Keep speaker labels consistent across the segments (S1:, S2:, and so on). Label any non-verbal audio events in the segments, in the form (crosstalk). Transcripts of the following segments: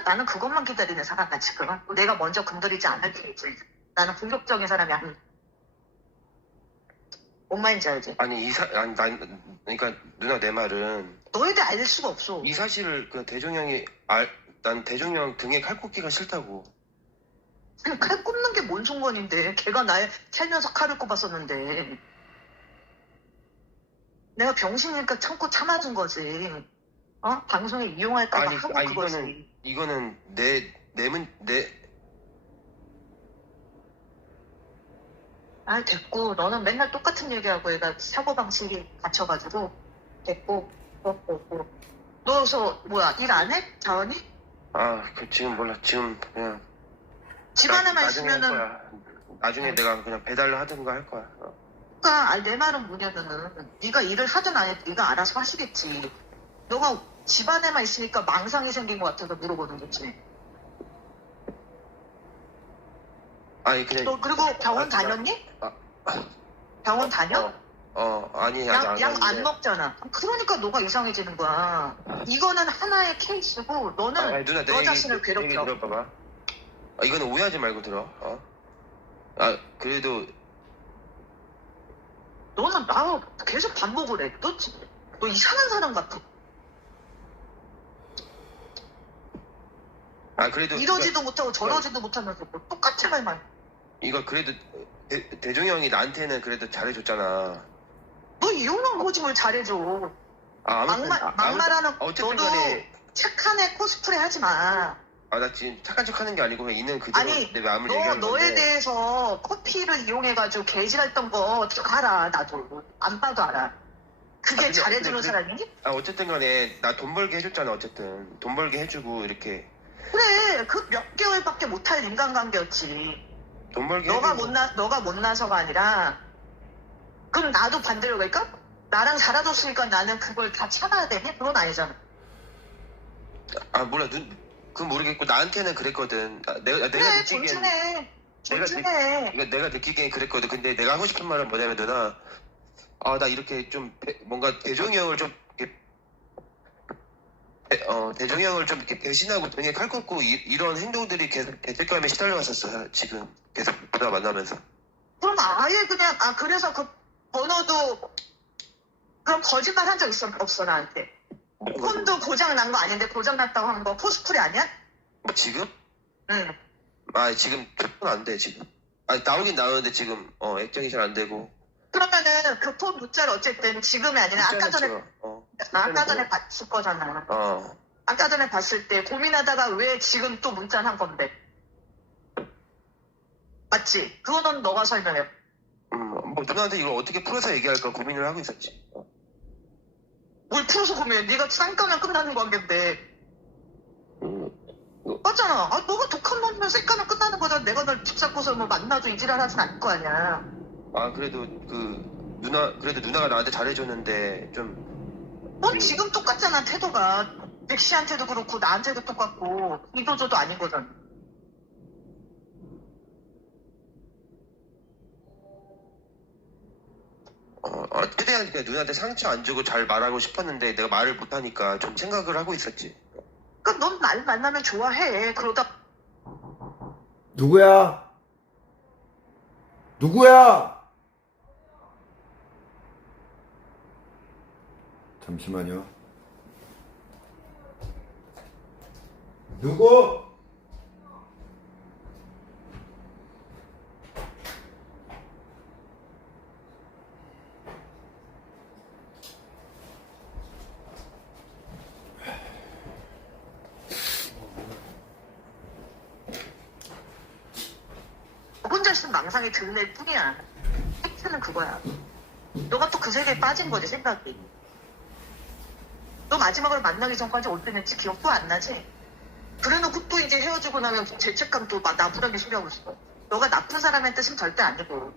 S1: 나는 그것만 기다리는 사람이야 지금. 내가 먼저 건드리지 않을 테지. 나는 공격적인 사람이 아니. 뭔 말인지 알지?
S2: 아니 이 사 아니 난 그러니까 누나 내 말은
S1: 너희들 알 수가 없어.
S2: 이 사실을 그 대종형이 알 난 대종형 등에 칼 꽂기가 싫다고.
S1: 칼 꼽는 게 뭔 상관인데 걔가 나의 살면서 칼을 꼽았었는데 내가 병신이니까 참고 참아준 거지 어? 방송에 이용할까봐
S2: 아니,
S1: 하고
S2: 아니,
S1: 그거지
S2: 이거는- 이거는 내 내문 내
S1: 아 됐고 너는 맨날 똑같은 얘기하고 얘가 사고 방식이 갇혀가지고 됐고 그렇고 너 그래서 뭐야 일 안 해? 자원이?
S2: 아, 그 지금 몰라. 지금 그냥
S1: 집안에만
S2: 나- 나중에 할
S1: 있으면은
S2: 거야. 나중에
S1: 네.
S2: 내가 그냥 배달로 하든가 할 거야. 어.
S1: 그러니까 아니, 내 말은 뭐냐면은 네가 일을 하든 안 해도 네가 알아서 하시겠지. 너가 집안에만 있으니까 망상이 생긴 것 같아서 물어보는 거지.
S2: 아니 그냥
S1: 너 그리고 병원
S2: 아,
S1: 다녔니?
S2: 아, (coughs)
S1: 병원 다녀?
S2: 어, 어 아니 아직 안
S1: 약 안
S2: 갔는데.
S1: 먹잖아. 그러니까 너가 이상해지는 거야. 이거는 하나의 케이스고 너는
S2: 아, 아니, 누나 내
S1: 너
S2: 얘기,
S1: 자신을
S2: 내 얘기
S1: 괴롭혀.
S2: 들어봐봐. 아, 이거는 오해하지 말고 들어. 어? 아 그래도
S1: 너는 나 계속 반복을 해. 너, 지- 너 이상한 사람 같아.
S2: 아 그래도
S1: 이러지도 못하고 저러지도 못하면서 뭐 똑같이 말만.
S2: 이거, 그래도 대, 대종이 형이 나한테는 그래도 잘해줬잖아.
S1: 너 이혼한 거지 뭘 잘해줘.
S2: 아, 아무튼,
S1: 막말,
S2: 아,
S1: 막말하는
S2: 아무튼 어쨌든
S1: 너도
S2: 간에
S1: 착한 애 코스프레 하지 마.
S2: 아 나 지금 착한 척하는 게 아니고 그냥 있는 그대로
S1: 아니,
S2: 내 마음을
S1: 너,
S2: 얘기하는
S1: 너에
S2: 건데.
S1: 대해서 커피를 이용해가지고 개질했던 거 알아, 나도. 안 봐도 알아. 그게
S2: 아, 근데-
S1: 잘해주는
S2: 근데 그-
S1: 사람이니?
S2: 아 어쨌든 간에 나 돈 벌게 해줬잖아 어쨌든 돈 벌게 해주고 이렇게
S1: 그래, 그 몇 개월밖에 못할 인간관계였지.
S2: 돈 벌게
S1: 너가 못나, 너가 못나서가 아니라, 그럼 나도 반대로 갈까? 나랑 살아줬으니까 나는 그걸 다 참아야 되니? 그건 아니잖아.
S2: 아 몰라 눈 그건 모르겠고 나한테는 그랬거든 아, 내가 내가
S1: 그래,
S2: 느끼기엔
S1: 존중해.
S2: 내가
S1: 존중해.
S2: 그러니까 내가 느끼기엔 그랬거든 근데 내가 하고 싶은 말은 뭐냐면 누나 아 나 이렇게 좀 배- 뭔가 대종이 형을 좀 어 대종이 형을 좀 이렇게 배신하고 등에 칼 꽂고 이, 런 행동들이 계속 죄책감에 시달려왔었어 지금 계속 누나 만나면서.
S1: 그럼 아예 그냥 아 그래서 그 번호도 그럼 거짓말 한 적 있어 없어 나한테? 폰도 고장 난 거 아닌데 고장 났다고 한 거 코스프레 아니야?
S2: 뭐 지금?
S1: 응.
S2: 아 지금 안돼 지금. 아 나오긴 나오는데 지금 어 액정이 잘 안 되고.
S1: 그러면은 그 폰 문자를 어쨌든 지금이 아니라 아까 전에
S2: 어,
S1: 아까 전에 봤을 거잖아.
S2: 어.
S1: 아까 전에 봤을 때 고민하다가 왜 지금 또 문자를 한 건데? 맞지? 그거는 너가 설명해.
S2: 음, 뭐 누나한테 이걸 어떻게 풀어서 얘기할까 고민을 하고 있었지.
S1: 뭘 풀어서 고민해? 네가 쌍까면 끝나는 관계인데.
S2: 음,
S1: 맞잖아. 아, 너가 독한 놈이면 쌩까면 끝나는 거잖아. 내가 널 붙잡고서 뭐 만나줘 이지랄 하진 않을 거 아니야.
S2: 아 그래도 그 누나 그래도 누나가 나한테 잘해줬는데 좀
S1: 넌 지금 똑같잖아, 태도가. 백씨한테도 그렇고, 나한테도 똑같고, 이도저도 아닌 거잖아.
S2: 어, 어, 최대한 그냥 누나한테 상처 안 주고 잘 말하고 싶었는데 내가 말을 못하니까 좀 생각을 하고 있었지.
S1: 그니까 넌 날 만나면 좋아해. 그러다
S3: 누구야? 누구야? 잠시만요. 누구?
S1: 혼자 있으면 망상이 드는 애 뿐이야. 팩트는 그거야. 너가 또 그 세계에 빠진 거지, 생각이. 너 마지막으로 만나기 전까지 어땠는지 기억도 안 나지? 그래놓고 또 이제 헤어지고 나면 죄책감 또막 나쁘다게 심하고 있어. 너가 나쁜 사람의 뜻은 절대 아니고.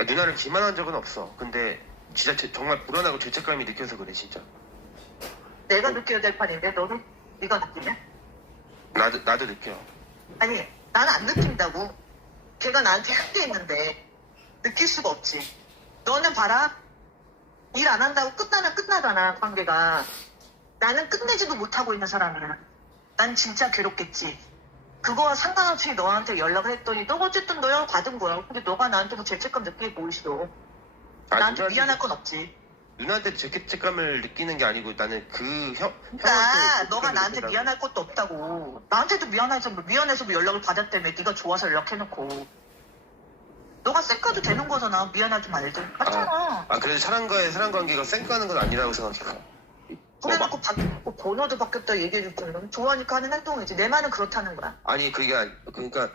S2: 아, 누나를 기만한 적은 없어. 근데 진짜 제- 정말 불안하고 죄책감이 느껴서 그래 진짜.
S1: 내가 느껴야 될 판인데 너는 네가 느끼냐?
S2: 나도 나도 느껴.
S1: 아니 나는 안 느낀다고 걔가 나한테 함께했는데 느낄 수가 없지 너는 봐라 일 안 한다고 끝나면 끝나잖아 관계가 나는 끝내지도 못하고 있는 사람이야. 난 진짜 괴롭겠지. 그거와 상관없이 너한테 연락을 했더니 너 어쨌든 너 연락 받은 거야. 근데 너가 나한테 뭐 죄책감 느끼게 뭐 있어.
S2: 아,
S1: 나한테
S2: 누나한테-
S1: 미안할 건 없지.
S2: 누나한테 죄책감을 느끼는 게 아니고 나는 그 형,
S1: 그러니까
S2: 형한테
S1: 너가 나한테
S2: 느낀다고.
S1: 미안할 것도 없다고. 나한테도 미안해서 뭐 미안해서 뭐 연락을 받았다며 네가 좋아서 연락해놓고. 너가 쌩까도 되는 거잖아. 미안하지 말지. 맞잖아.
S2: 아 그래도 사람과의 사람 관계가 쌩까는 건 아니라고 생각해.
S1: 그래 놓고 바뀌고 번호도 바뀌었다 얘기해줄 줄은 좋아하니까 하는 행동이지. 내 말은 그렇다는 거야.
S2: 아니 그게 아니- 그러니까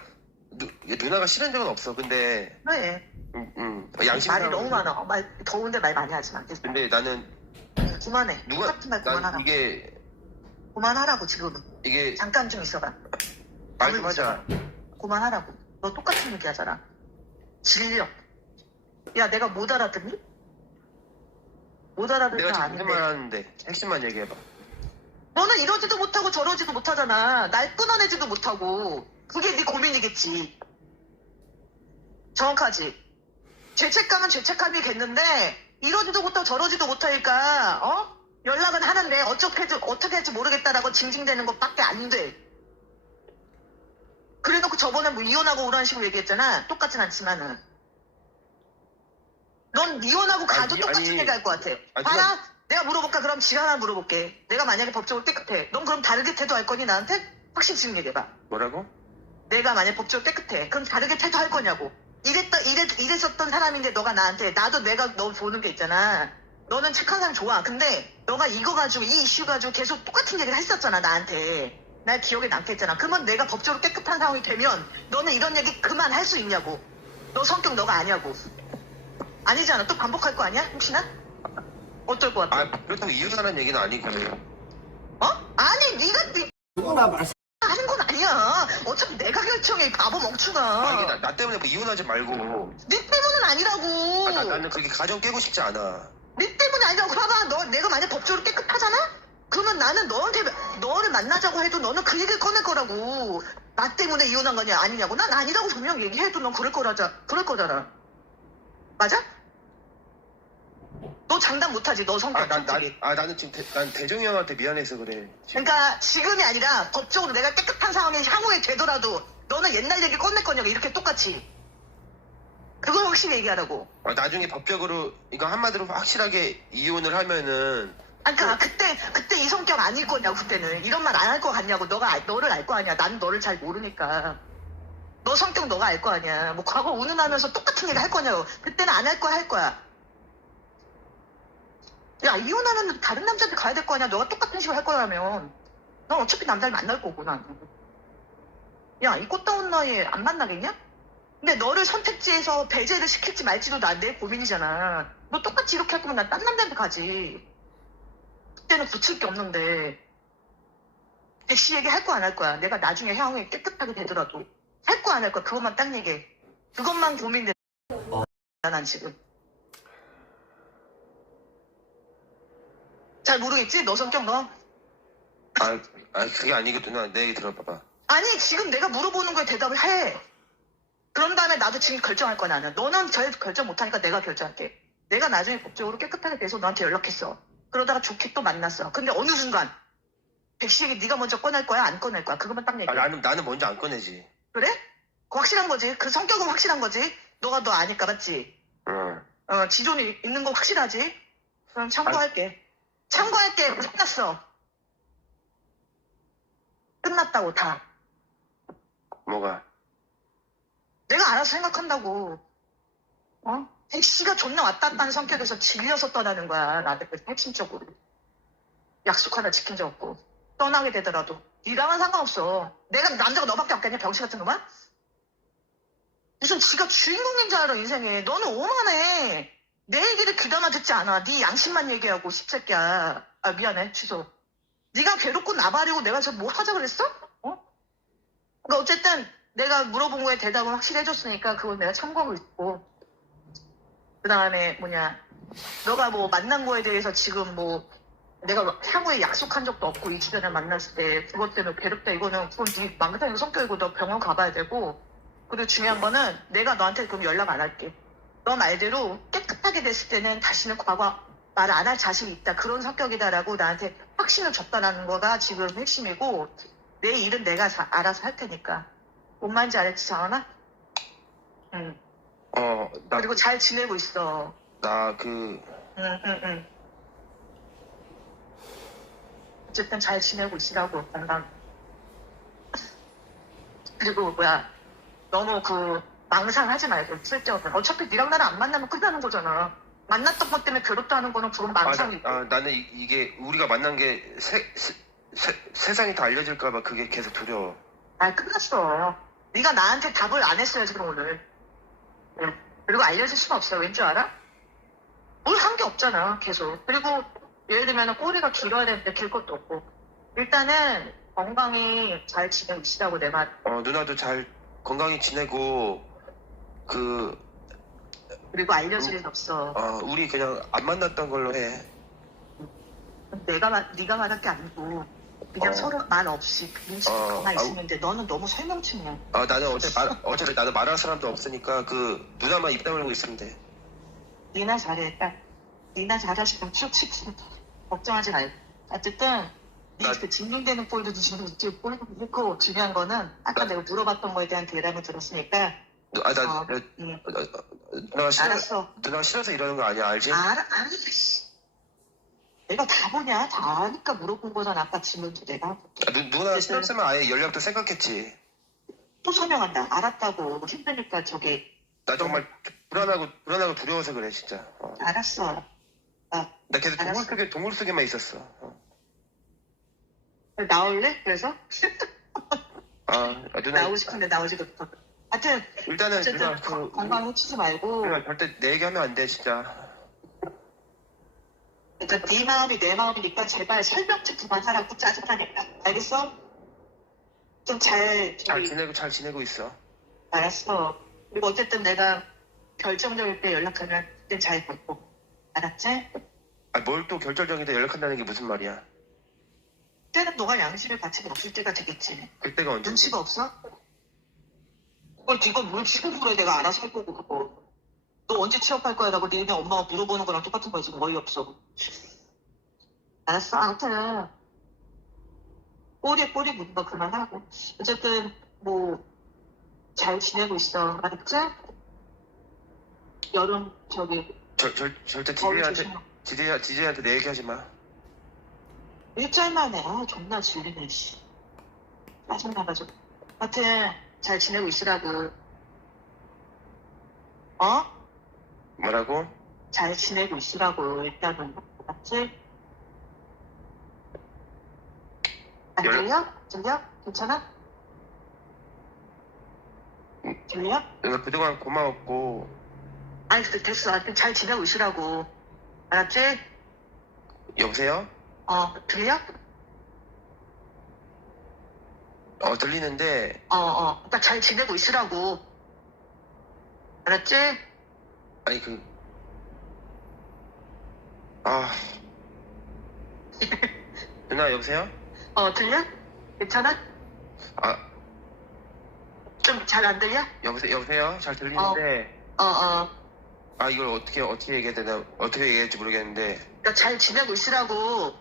S2: 누, 누나가 싫은 적은 없어. 근데
S1: 왜?
S2: 음, 음, 양심
S1: 말이 너무 많아. 말 더운데 말 많이 하지 마.
S2: 근데 나는
S1: 그만해.
S2: 누가
S1: 똑같은 말
S2: 난
S1: 그만하라고.
S2: 이게
S1: 그만하라고 지금.
S2: 이게
S1: 잠깐 좀 있어봐.
S2: 말 맞아.
S1: 그만하라고. 너 똑같은 얘기 하잖아. 질려. 야 내가 못 알아듣니? 못 알아듣는
S2: 내가
S1: 거 아닌데.
S2: 말 하는데 핵심만 얘기해봐.
S1: 너는 이러지도 못하고 저러지도 못하잖아. 날 끊어내지도 못하고. 그게 네 고민이겠지. 정확하지? 죄책감은 죄책감이겠는데 이러지도 못하고 저러지도 못하니까 어? 연락은 하는데 어떻게 어떻게 할지 모르겠다라고 징징대는 것밖에 안 돼. 그래놓고 저번에 뭐 이혼하고 오라는 식으로 얘기했잖아. 똑같진 않지만은. 넌 이혼하고 가도
S2: 아니,
S1: 똑같은
S2: 아니.
S1: 얘기할 것 같아.
S2: 아니,
S1: 봐라. 내가 물어볼까? 그럼 지가 하나 물어볼게. 내가 만약에 법적으로 깨끗해. 넌 그럼 다르게 태도할 거니 나한테? 확실히 지금 얘기해봐.
S2: 뭐라고?
S1: 내가 만약 법적으로 깨끗해. 그럼 다르게 태도할 거냐고. 이랬다, 이랬, 이랬었던 사람인데 너가 나한테, 나도 내가 너 보는 게 있잖아. 너는 착한 사람 좋아. 근데 너가 이거 가지고, 이 이슈 가지고 계속 똑같은 얘기를 했었잖아, 나한테. 날 기억에 남겠잖아. 그러면 내가 법적으로 깨끗한 상황이 되면 너는 이런 얘기 그만 할 수 있냐고. 너 성격 너가 아냐고. 아니잖아. 또 반복할 거 아니야? 혹시나? 어떨 것 같아?
S2: 아 그렇다고 이혼하는 얘기는 아니고.
S1: 어? 아니, 네가 네
S3: 누구나 말씀
S1: 하는 건 아니야. 어차피 내가 결정해, 바보 멍충아.
S2: 아 이게 나, 나 때문에 뭐 이혼하지 말고.
S1: 네 때문은 아니라고.
S2: 아, 나, 나는 그렇게 가정 깨고 싶지 않아.
S1: 네 때문이 아니라고 봐봐. 너 내가 만약 법적으로 깨끗하잖아? 그러면 나는 너한테 너를 만나자고 해도 너는 그 얘기를 꺼낼 거라고. 나 때문에 이혼한 거냐 아니냐고. 난 아니라고 분명 얘기해도 넌 그럴 거라자. 그럴 거잖아. 맞아? 너 장담 못하지. 너 성격
S2: 아, 난, 난,
S1: 솔직히.
S2: 아 나는 지금 대, 난 대정이 형한테 미안해서 그래. 지금.
S1: 그러니까 지금이 아니라 법적으로 내가 깨끗한 상황이 향후에 되더라도 너는 옛날 얘기 꺼낼 거냐고 이렇게 똑같이. 그걸 확실히 얘기하라고.
S2: 아, 나중에 법적으로 이거 한마디로 확실하게 이혼을 하면은
S1: 아, 그러니까 그때 그때 이 성격 아닐 거냐고 그때는. 이런 말 안 할 거 같냐고 너가 알- 너를 알 거 아니야. 난 너를 잘 모르니까. 너 성격 너가 알 거 아니야. 뭐 과거 운운하면서 똑같은 얘기 할 거냐고. 그때는 안 할 거야 할 거야. 야 이혼하면 다른 남자한테 가야 될 거 아니야. 너가 똑같은 식으로 할 거라면. 넌 어차피 남자를 만날 거고 난야이 꽃다운 나이에 안 만나겠냐? 근데 너를 선택지에서 배제를 시킬지 말지도 난내 고민이잖아. 너 똑같이 이렇게 할 거면 난 딴 남자한테 가지 그때는 붙일 게 없는데 백씨 얘기 할거 안 할 거야. 내가 나중에 향후에 깨끗하게 되더라도 할 거 안 할 거야. 그것만 딱 얘기해. 그것만 고민돼. 난 지금. 잘 모르겠지? 너 성격 너?
S2: 아, 아 그게 누나 내 얘기 들어봐봐.
S1: 아니 지금 내가 물어보는 거에 대답을 해. 그런 다음에 나도 지금 결정할 거야 나는. 너는 절 결정 못하니까 내가 결정할게. 내가 나중에 법적으로 깨끗하게 돼서 너한테 연락했어. 그러다가 좋게 또 만났어. 근데 어느 순간 백씨 얘기 네가 먼저 꺼낼 거야? 안 꺼낼 거야? 그것만 딱 얘기해.
S2: 아, 나는 나는 먼저 안 꺼내지.
S1: 그래? 그거 확실한 거지. 그 성격은 확실한 거지. 너가 너 아니까 맞지?
S2: 응.
S1: 어, 지존이 있는 거 확실하지? 그럼 참고할게. 참고할게. 끝났어. 끝났다고 다.
S2: 뭐가?
S1: 내가 알아서 생각한다고. 어? 백씨가 존나 왔다 갔다 하는 성격에서 질려서 떠나는 거야. 나한테 그 핵심적으로. 약속 하나 지킨 적 없고. 떠나게 되더라도. 니랑은 상관없어. 내가 남자가 너밖에 없겠냐? 병신 같은 놈아? 무슨 지가 주인공인 줄 알아, 인생에. 너는 오만해. 내 얘기를 귀담아 듣지 않아. 네 양심만 얘기하고, 십새끼야. 아, 미안해. 취소. 네가 괴롭고 나발이고 내가 저 뭐 하자 그랬어? 어? 그러니까 어쨌든 내가 물어본 거에 대답은 확실히 해줬으니까 그건 내가 참고하고 있고 그 다음에 뭐냐 너가 뭐 만난 거에 대해서 지금 뭐 내가 향후에 약속한 적도 없고 이 주변에 만났을 때 그것 때문에 괴롭다 이거는 그건 네 망긋한 성격이고 너 병원 가봐야 되고 그리고 중요한 거는 내가 너한테 그럼 연락 안 할게 너 말대로 깨끗하게 됐을 때는 다시는 과거 말 안 할 자신이 있다. 그런 성격이다라고 나한테 확신을 줬다라는 거가 지금 핵심이고 내 일은 내가 자- 알아서 할 테니까. 뭔 말인지 알았지, 장하나? 응.
S2: 어, 나,
S1: 그리고 잘 지내고 있어.
S2: 나 그,
S1: 응, 응, 응. 어쨌든 잘 지내고 있으라고, 건강. 그리고 뭐야, 너무 그 망상하지 말고 쓸데없는. 어차피 니랑 나랑 안 만나면 끝나는 거잖아. 만났던 것 때문에 괴롭다 하는 거는 그건
S2: 아,
S1: 망상이고.
S2: 나, 아, 나는 이- 이게 우리가 만난 게 세, 세, 세- 세상이 다 알려질까봐 그게 계속 두려워.
S1: 아, 끝났어. 네가 나한테 답을 안 했어야지, 그럼 오늘. 응. 그리고 알려줄 수는 없어. 왠줄 알아? 뭘 한 게 없잖아, 계속. 그리고 예를 들면 꼬리가 길어야 되는데 길 것도 없고. 일단은 건강히 잘 지내고 있으라고 내 말.
S2: 어, 누나도 잘 건강히 지내고, 그,
S1: 그리고 알려줄 일 없어.
S2: 어, 우리 그냥 안 만났던 걸로 해.
S1: 내가 말, 네가 말할 게 아니고 그냥
S2: 어.
S1: 서로 말 없이 눈치
S2: 어,
S1: 가만
S2: 아우.
S1: 있으면 돼. 너는 너무 설명충이야.
S2: 아, 나는 어차피, 말, 어차피 나도 말할 사람도 없으니까 그, 누나만 입 다물고 있으면 돼.
S1: 니나 잘해. 딱 니나 잘하시면 쭉 치고 걱정하지 말고. 어쨌든
S2: 나-
S1: 그 진행되는 꼴도 지금 이제 꼴도 있고 중요한 거는 아까
S2: 나-
S1: 내가 물어봤던 거에 대한 대답을 들었으니까
S2: 누- 아, 나,
S1: 어,
S2: 나-
S1: 음,
S2: 어, 어, 누나가 싫어,
S1: 알았어.
S2: 누나가 싫어서 이러는 거 아니야, 알지?
S1: 알아, 알아. 씨. 내가 다 보냐? 다 아니까 물어본 거잖아. 아까 질문도 내가 하고.
S2: 아, 누, 누나가 싫었으면 아예 연락도 생각했지.
S1: 또 설명한다. 알았다고 힘드니까 저기
S2: 나 정말 불안하고, 불안하고 두려워서 그래, 진짜. 어.
S1: 알았어. 아,
S2: 나 계속
S1: 알았어.
S2: 속에, 동굴 속에만 있었어. 어.
S1: 나올래? 그래서
S2: 아, 아, 누나.
S1: 나오고 싶은데 나오지도 못하고. 하여튼
S2: 일단은
S1: 어쨌든
S2: 누나, 그,
S1: 건강 해치지 말고
S2: 누나 절대 내 얘기하면 안 돼, 진짜.
S1: 그러니까 네 마음이 내 마음이니까 제발 설명체 그만 하라고 짜증나니까 알겠어? 좀 잘
S2: 잘 지내고, 잘 지내고 있어.
S1: 알았어 그리고 어쨌든 내가 결정적일 때 연락하면 그때 잘 받고 알았지?
S2: 아, 뭘 또 결정적인데 연락한다는 게 무슨 말이야?
S1: 그때는 너가 양심의 가치가 없을 때가 되겠지
S2: 그때가 언제?
S1: 눈치가 없어? 그걸 네가 뭘 지금 그래 내가 알아서 할 거고 그거 너 언제 취업할 거야? 라고 니네 엄마가 물어보는 거랑 똑같은 거야. 지금 어이없어. 알았어. 아무튼. 꼬리에 꼬리 묻는 거 그만하고. 어쨌든 뭐 잘 지내고 있어. 알았지? 여름 저기
S2: 절, 절, 절대
S1: 조심하고.
S2: 디제이, 디제이한테 내 얘기하지 마.
S1: 일주일 만에. 아 존나 질리네 씨. 짜증나가지고. 하여튼 잘 지내고 있으라고. 어?
S2: 뭐라고?
S1: 잘 지내고 있으라고 일단은 맞지? 안
S2: 연락-
S1: 들려? 들려? 괜찮아? 들려?
S2: 누나 그동안 고마웠고,
S1: 아니 그, 됐어 하여튼 잘 지내고 있으라고 알았지?
S2: 여보세요?
S1: 어 들려?
S2: 어, 들리는데,
S1: 어어 그러니까 잘 지내고 있으라고 알았지?
S2: 아니, 그, 아. (laughs) 누나, 여보세요?
S1: 어 들려? 괜찮아?
S2: 아,
S1: 좀 잘 안 들려?
S2: 여보세요? 여보세요? 잘 들리는데,
S1: 어어
S2: 아, 이걸 어떻게, 어떻게 얘기해야 되나, 어떻게 얘기할지 모르겠는데,
S1: 그러니까 잘 지내고 있으라고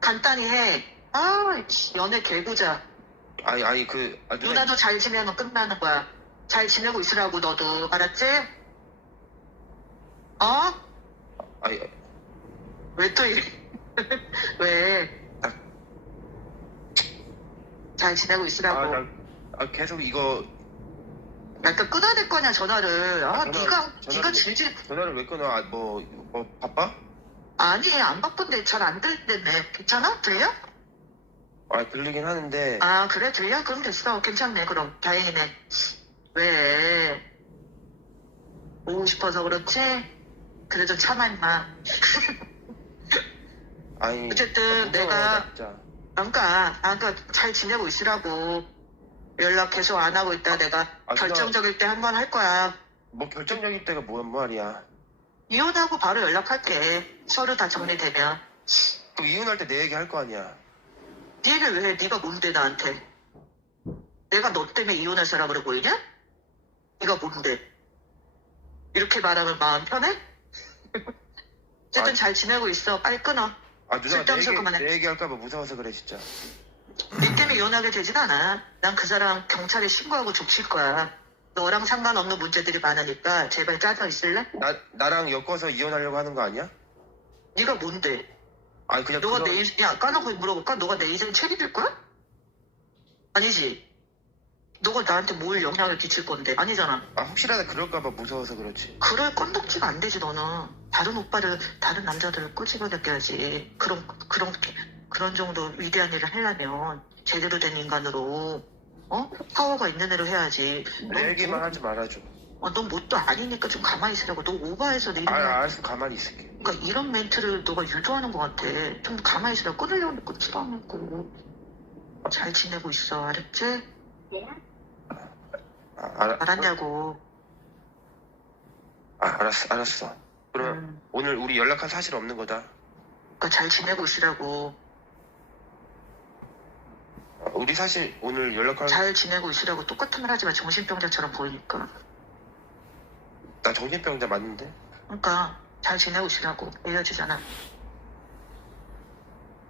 S1: 간단히 해. 아, 씨, 연애 개구자.
S2: 아니, 아니, 그, 아, 누나,
S1: 누나도 잘 지내면 끝나는 거야. 잘 지내고 있으라고 너도 알았지? 어?
S2: 아니,
S1: 왜 또 이래? (laughs) 왜?
S2: 아.
S1: 잘 지내고
S2: 아,
S1: 있으라고.
S2: 나, 아, 계속 이거,
S1: 약간 끊어야 될 거냐 전화를. 아,
S2: 아, 전화-
S1: 네가
S2: 전화를-
S1: 네가 질질.
S2: 전화를 왜 끊어? 아, 뭐, 뭐, 바빠?
S1: 아니 안 바쁜데 잘 안 들리네. 괜찮아? 들려?
S2: 아, 들리긴 하는데,
S1: 아 그래 들려? 그럼 됐어. 괜찮네 그럼 다행이네. 왜? 오고 싶어서 그렇지? 그래도 참아 임마. (laughs)
S2: 아니,
S1: 어쨌든
S2: 무서워,
S1: 내가
S2: 나 진짜.
S1: 그러니까 아 그러니까 잘 지내고 있으라고 연락 계속 안 하고 있다 내가
S2: 아,
S1: 결정적일 때 한 번 할 거야.
S2: 뭐 결정적일 때가 뭐, 뭐 말이야.
S1: 이혼하고 바로 연락할게. 서류 다 정리되면.
S2: 또 이혼할 때 내 얘기 할 거 아니야.
S1: 네 얘기를 왜 해? 네가 뭔데 나한테? 내가 너 때문에 이혼할 사람으로 보이냐? 네가 뭔데? 이렇게 말하면 마음 편해? 어쨌든
S2: 아.
S1: 잘 지내고 있어. 빨리 끊어.
S2: 아 누나 내
S1: 쓸데없어,
S2: 얘기,
S1: 그만해.
S2: 내 얘기할까봐 무서워서 그래 진짜
S1: 니 때문에 이혼하게 되진 않아. 난 그 사람 경찰에 신고하고 족칠 거야. 너랑 상관없는 문제들이 많으니까 제발 짜져 있을래?
S2: 나, 나랑 엮어서 이혼하려고 하는 거 아니야?
S1: 네가 뭔데?
S2: 아니 그냥
S1: 너가 내 인생, 야, 까놓고 물어볼까? 너가 내 인생 책임질 거야? 아니지. 너가 나한테 뭘 영향을 끼칠 건데? 아니잖아.
S2: 아, 혹시라도 그럴까봐 무서워서 그렇지
S1: 그럴 건덕지가 안 되지, 너는. 다른 오빠를, 다른 남자들을 꼬집어내야지. 그런, 그런, 그런 정도 위대한 일을 하려면, 제대로 된 인간으로, 어? 파워가 있는 애로 해야지.
S2: 내 얘기만 하지 말아줘
S1: 어, 넌 뭣도 아니니까 좀 가만히 있으라고. 너 오바해서 내 이런,
S2: 아 알았어 가만히 있을게
S1: 그러니까 이런 멘트를 너가 유도하는 것 같아. 좀 가만히 있으라고. 끊으려고 끊지도 않고. 잘 지내고 있어, 알았지?
S2: 아, 알아,
S1: 알았냐고.
S2: 아, 알았어 알았어 그럼
S1: 음,
S2: 오늘 우리 연락한 사실 없는 거다
S1: 그러니까 잘 지내고 있으라고.
S2: 어, 우리 사실 오늘 연락한
S1: 잘 지내고 있으라고 똑같은 말 하지 마. 정신병자처럼 보이니까.
S2: 나 정신병자 맞는데
S1: 그러니까 잘 지내고 있으라고. 헤어지잖아.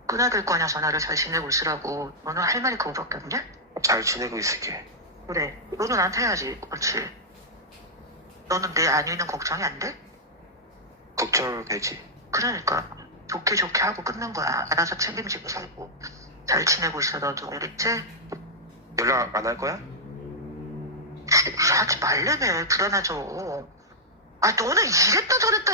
S1: 끊어야 될거 아니야, 전화를 잘 지내고 있으라고. 너는 할 말이 그거밖에 없냐?
S2: 잘 지내고 있을게
S1: 그래. 너도 나한테 해야지. 그렇지. 너는 내 안위는 걱정이 안 돼?
S2: 걱정 되지
S1: 그러니까 좋게 좋게 하고 끊는 거야. 알아서 책임지고 살고 잘 지내고 있어 너도 알겠지?
S2: 연락 안 할 거야?
S1: 하지 말래매 불안하죠. 아 너는 이랬다 저랬다.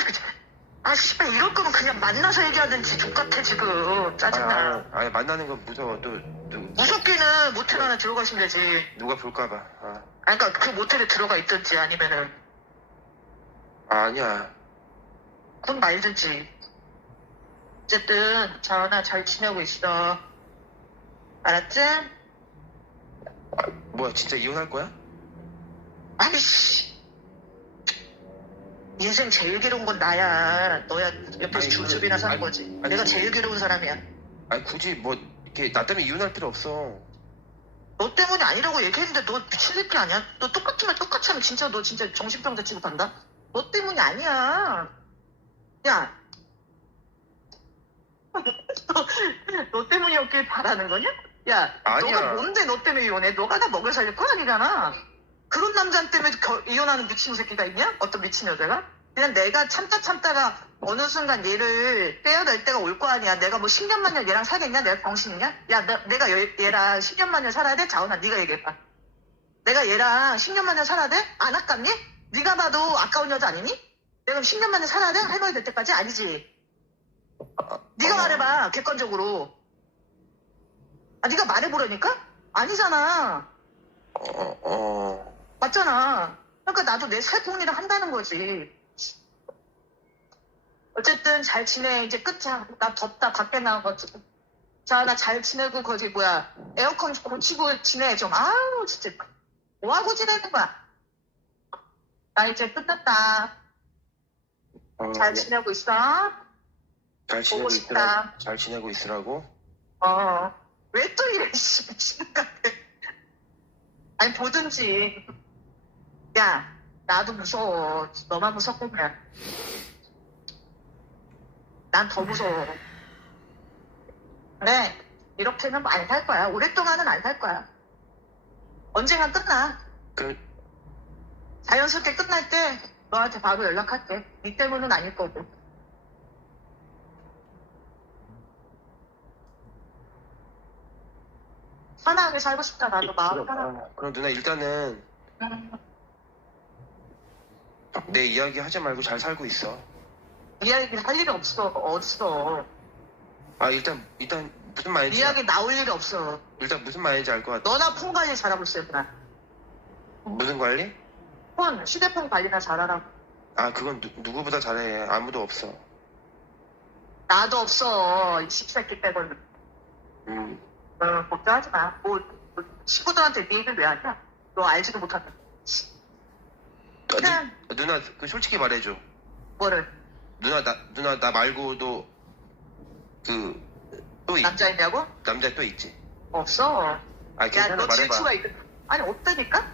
S1: 아 씨발 이럴 거면 그냥 만나서 얘기하든지 족같아 지금 짜증나.
S2: 아, 아, 아니 만나는 거 무서워 또 누,
S1: 무섭게는 모텔 하나 들어가시면 되지.
S2: 누가 볼까봐 아,
S1: 아 그러니까 그 모텔에 들어가 있든지 아니면은
S2: 아, 아니야
S1: 그건 말든지. 어쨌든 자은아 잘 지내고 있어. 알았지?
S2: 아, 뭐야 진짜 이혼할 거야?
S1: 아이씨. 인생 제일 괴로운 건 나야. 너야 옆에서
S2: 아니,
S1: 중습이나 사는
S2: 아니,
S1: 거지.
S2: 아니,
S1: 내가
S2: 그-
S1: 제일 괴로운 사람이야.
S2: 아니 굳이 뭐 이렇게 나 때문에 이혼할 필요 없어
S1: 너 때문이 아니라고 얘기했는데 너 미친 새끼 아니야? 너 똑같이 말 똑같이 하면 진짜 너 진짜 정신병자 취급한다? 너 때문이 아니야. 야. (laughs) 너 때문이었길 바라는 거냐? 야,
S2: 아니야.
S1: 너가 뭔데 너 때문에 이혼해? 너가 다 먹여 살릴 거 아니잖아. 그런 남자 때문에 겨- 이혼하는 미친 새끼가 있냐? 어떤 미친 여자가? 그냥 내가 참다 참다가 어느 순간 얘를 떼어낼 때가 올 거 아니야. 내가 뭐 10년 만년 얘랑 살겠냐? 내가 병신이냐? 야, 나- 내가 얘- 얘랑 10년 만년 살아야 돼? 자원아, 네가 얘기해봐. 내가 얘랑 10년 만년 살아야 돼? 안 아깝니? 네가 봐도 아까운 여자 아니니? 내가 10년 만년 살아야 돼? 할머니 될 때까지? 아니지. 네가
S2: 어.
S1: 말해봐, 객관적으로. 아, 네가 말해보라니까? 아니잖아. 맞잖아. 그러니까 나도 내 살풍리를 한다는 거지. 어쨌든 잘 지내. 이제 끝이야. 나 덥다. 밖에 나와가지고. 자, 나 잘 지내고 거기 뭐야. 에어컨 고치고 지내. 좀. 아우, 진짜. 뭐하고 지내는 거야? 나 이제 끝났다.
S2: 어,
S1: 잘 지내고 있어?
S2: 잘 지내고
S1: 보고
S2: 있으라
S1: 싶다.
S2: 잘 지내고 있으라고
S1: 어. 왜 또 이래, 씨. 미친 것 같아. 아니, 보든지. 야, 나도 무서워. 너만 무섭구만. 난더 무서워. 그래, 이렇게는 안 살 거야. 오랫동안은 안 살 거야. 언젠간 끝나.
S2: 그
S1: 자연스럽게 끝날 때 너한테 바로 연락할게. 니 때문은 아닐 거고. 편하게 살고 싶다. 나도 마음 편하게.
S2: 어, 그럼 누나 일단은 내 이야기 하지 말고 잘 살고 있어
S1: 이야기 할 일이 없어. 어딨어.
S2: 아 일단 일단 무슨 말인지
S1: 이야기 나올 일이 없어.
S2: 일단 무슨 말인지 알 것 같아
S1: 너나 폰 관리 잘하고 있어요, 나.
S2: 무슨 관리?
S1: 폰, 휴대폰 관리나 잘하라고.
S2: 아 그건 누, 누구보다 잘해 아무도 없어
S1: 나도 없어. 이 십새끼 빼고는.
S2: 음
S1: 어, 걱정하지 마. 뭐, 뭐 친구들한테 네 얘기를 왜 하냐? 너 알지도 못한다.
S2: 아,
S1: 그냥-
S2: 누, 누나 그 솔직히 말해줘
S1: 뭐를?
S2: 누나 나 누나 나 말고도 그 또
S1: 남자 있냐고?
S2: 남자 또 있지
S1: 없어.
S2: 아
S1: 야,
S2: 괜찮아
S1: 너
S2: 말해봐
S1: 질투가 있 아니, 없다니까?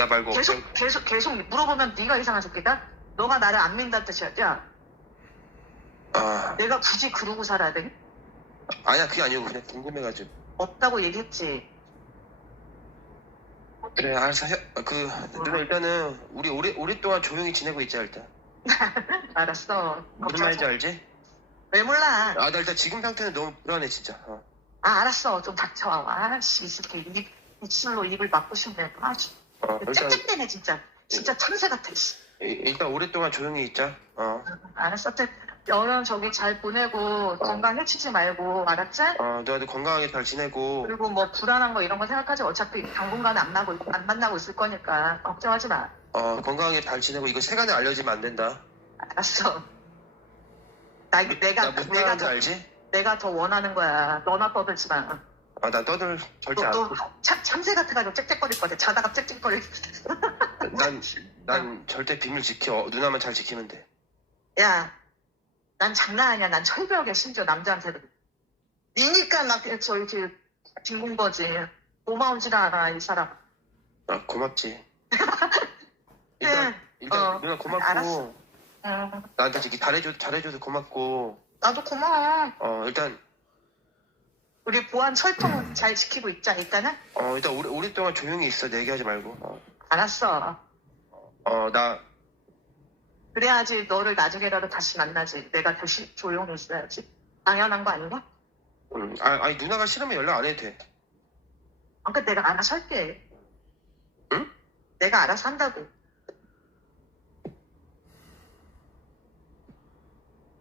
S2: 나 말고
S1: 계속,
S2: 없어
S1: 계속, 계속 물어보면 네가 이상한 새끼다? 너가 나를 안 믿는다는 뜻이야. 야,
S2: 아,
S1: 내가 굳이 그러고 살아야 돼?
S2: 아니야, 그게 아니고 그냥 궁금해가지고.
S1: 없다고 얘기했지.
S2: 그래, 알았어. 혀- 그, 누나 일단은 우리 오래, 오랫동안 조용히 지내고 있자, 일단. (laughs)
S1: 알았어.
S2: 무슨 말인지 알지?
S1: 왜 몰라?
S2: 아, 나 일단 지금 상태는 너무 불안해, 진짜. 어.
S1: 아, 알았어. 좀 닥쳐. 아씨, 이 새끼 입, 입술로 입을 막고 싶네. 아, 씨.
S2: 어, 일단,
S1: 짹짹대네 진짜. 진짜 천사 같아. 씨.
S2: 이- 일단 오랫동안 조용히 있자. 어.
S1: 알았어. 여름 저기 잘 보내고 건강 해치지 말고 알았지?
S2: 어, 너희들 건강하게 잘 지내고.
S1: 그리고 뭐 불안한 거 이런 거 생각하지 어차피 당분간은 안 나고 안 만나고 있을 거니까 걱정하지 마.
S2: 어, 건강하게 잘 지내고 이거 세간에 알려지면 안 된다.
S1: 알았어. 나 내가
S2: 나 무슨
S1: 내가
S2: 말인지
S1: 더
S2: 알지?
S1: 내가 더 원하는 거야. 너나 떠들지 마.
S2: 아, 나 떠들 절대 안.
S1: 또, 또 참, 참새 같아가지고 짹짹거릴 거 같아. 자다가 짹짹거릴. (laughs)
S2: 난, (laughs) 난 절대 비밀 지켜. 어, 누나만 잘 지키면 돼.
S1: 야, 난 장난 아니야. 난 철벽에 심지어 남자한테도. 니니까 막저 이렇게 빈군 거지. 고마운지도 않아 이 사람.
S2: 아, 고맙지.
S1: 네. (laughs)
S2: 일단, 일단
S1: 어,
S2: 누나 고맙고.
S1: 알았어. 응.
S2: 나한테 이렇게 잘해줘, 잘해줘서 고맙고.
S1: 나도 고마워.
S2: 어, 일단,
S1: 우리 보안 철통 잘 지키고 있자 일단은.
S2: 어, 일단 오래, 오랫동안 조용히 있어. 내 얘기하지 말고. 어,
S1: 알았어.
S2: 어, 나,
S1: 그래야지 너를 나중에라도 다시 만나지. 내가 다시 조용히 있어야지. 당연한 거 아닌가?
S2: 음, 아, 아니, 누나가 싫으면 연락 안 해도 돼.
S1: 아까 내가 알아서 할게.
S2: 응?
S1: 내가 알아서 한다고.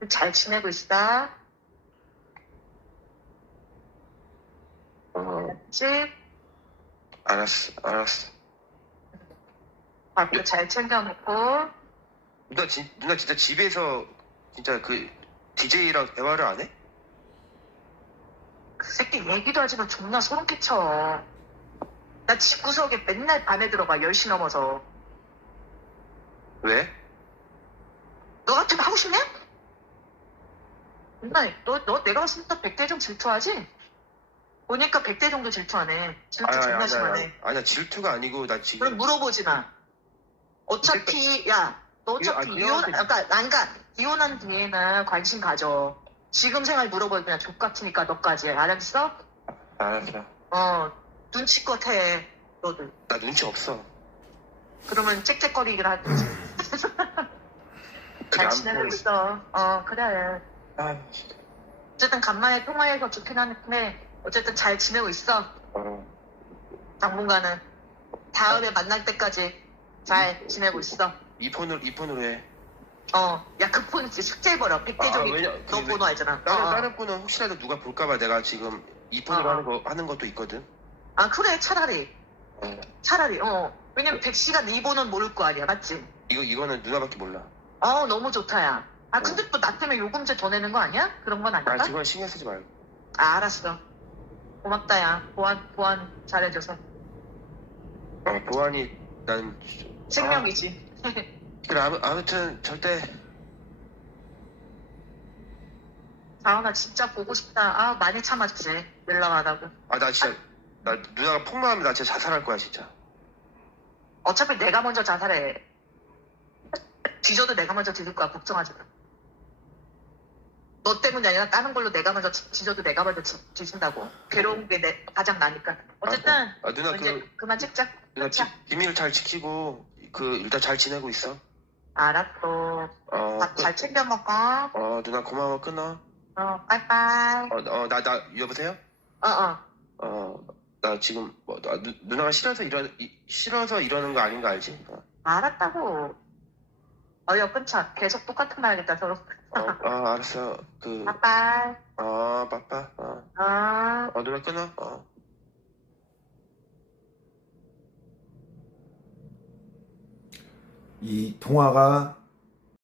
S1: 잘 지내고 있어.
S2: 어,
S1: 그치?
S2: 알았어, 알았어.
S1: 밥도 잘 챙겨 먹고.
S2: 누나, 진, 누나 진짜 집에서 진짜 그 DJ랑 대화를 안 해?
S1: 그 새끼 얘기도 하지만 존나 소름 끼쳐. 나 집구석에 맨날 밤에 들어가 10시 넘어서.
S2: 왜?
S1: 너 같으면 하고 싶냐? 맨날 너, 너 내가 봤을 때 100대 좀 질투하지? 보니까 100대 정도 질투하네. 질투
S2: 아니,
S1: 존나
S2: 아니, 아니,
S1: 심하네.
S2: 아니, 아니야, 질투가 아니고, 나 지금.
S1: 그럼 물어보지 마. 어차피 야, 너 어차피
S2: 아,
S1: 이혼,
S2: 그래가지고-
S1: 그러니까 난가 이혼한 뒤에는 관심 가져. 지금 생활 물어보면 그냥 족 같으니까 너까지 알았어?
S2: 알았어.
S1: 어, 눈치껏 해, 너도.
S2: 나 눈치 없어.
S1: 그러면 짹짹거리기를 할 거지.
S2: 그래, 잘안
S1: 지내고. 있어. 어, 그래.
S2: 아,
S1: 어쨌든 간만에 통화해서 좋긴 한데 어쨌든 잘 지내고 있어.
S2: 어.
S1: 당분간은 다음에 만날 때까지 잘 지내고 있어.
S2: 이 폰으로, 이 폰으로 해.
S1: 어, 야 그 폰 이제 숙제해버려.
S2: 아, 왜냐-
S1: 너
S2: 그-
S1: 번호 알잖아.
S2: 다른,
S1: 어.
S2: 다른 폰은 혹시라도 누가 볼까봐 내가 지금 이 폰으로
S1: 어.
S2: 하는 거, 하는 것도 있거든.
S1: 아 그래 차라리
S2: 어.
S1: 차라리 어 왜냐면 백 씨가 네 번호는 모를 거 아니야 맞지?
S2: 이거, 이거는 누나밖에 몰라.
S1: 어 너무 좋다 야. 아 근데 또 나 때문에 요금제 더 내는 거 아니야? 그런 건 아닌가?
S2: 아, 지금 신경 쓰지 말고.
S1: 아 알았어. 고맙다 야. 보안 보안 잘해줘서
S2: 어, 보안이, 난.
S1: 생명이지.
S2: 아, 그래, 아무, 아무튼, 절대.
S1: 자원아 진짜 보고 싶다. 아 많이 참았지 연락하다고.
S2: 아, 나 진짜. 나 누나가 폭로하면 나 진짜 자살할 거야, 진짜.
S1: 어차피 내가 먼저 자살해. 뒤져도 내가 먼저 뒤질 거야. 걱정하지 마. 너 때문이 아니라 다른 걸로 내가 먼저 뒤- 뒤져도 내가 먼저 뒤, 뒤진다고. 괴로운 게 내, 가장 나니까. 어쨌든
S2: 아, 누나
S1: 이제
S2: 그,
S1: 그만 찍자.
S2: 누나 비,
S1: 끊자.
S2: 비밀 잘 지키고, 그, 일단 잘 지내고 있어.
S1: 알았어.
S2: 어,
S1: 밥 잘 챙겨 먹어.
S2: 어, 누나 고마워, 끊어.
S1: 어, 빠이빠이.
S2: 어, 어, 나, 나, 여보세요?
S1: 어, 어.
S2: 어, 나 지금, 뭐, 나, 누, 누나가 싫어서 이러, 이, 싫어서 이러는 거 아닌 거 알지? 어,
S1: 알았다고. 어여 끊자. 계속 똑같은 말 하겠다, 서로.
S2: 어, 아, 알았어. 그,
S1: 빠이빠이.
S2: 어, 빠빠. 어,
S1: 어.
S2: 어, 누나 끊어. 어.
S3: 이 통화가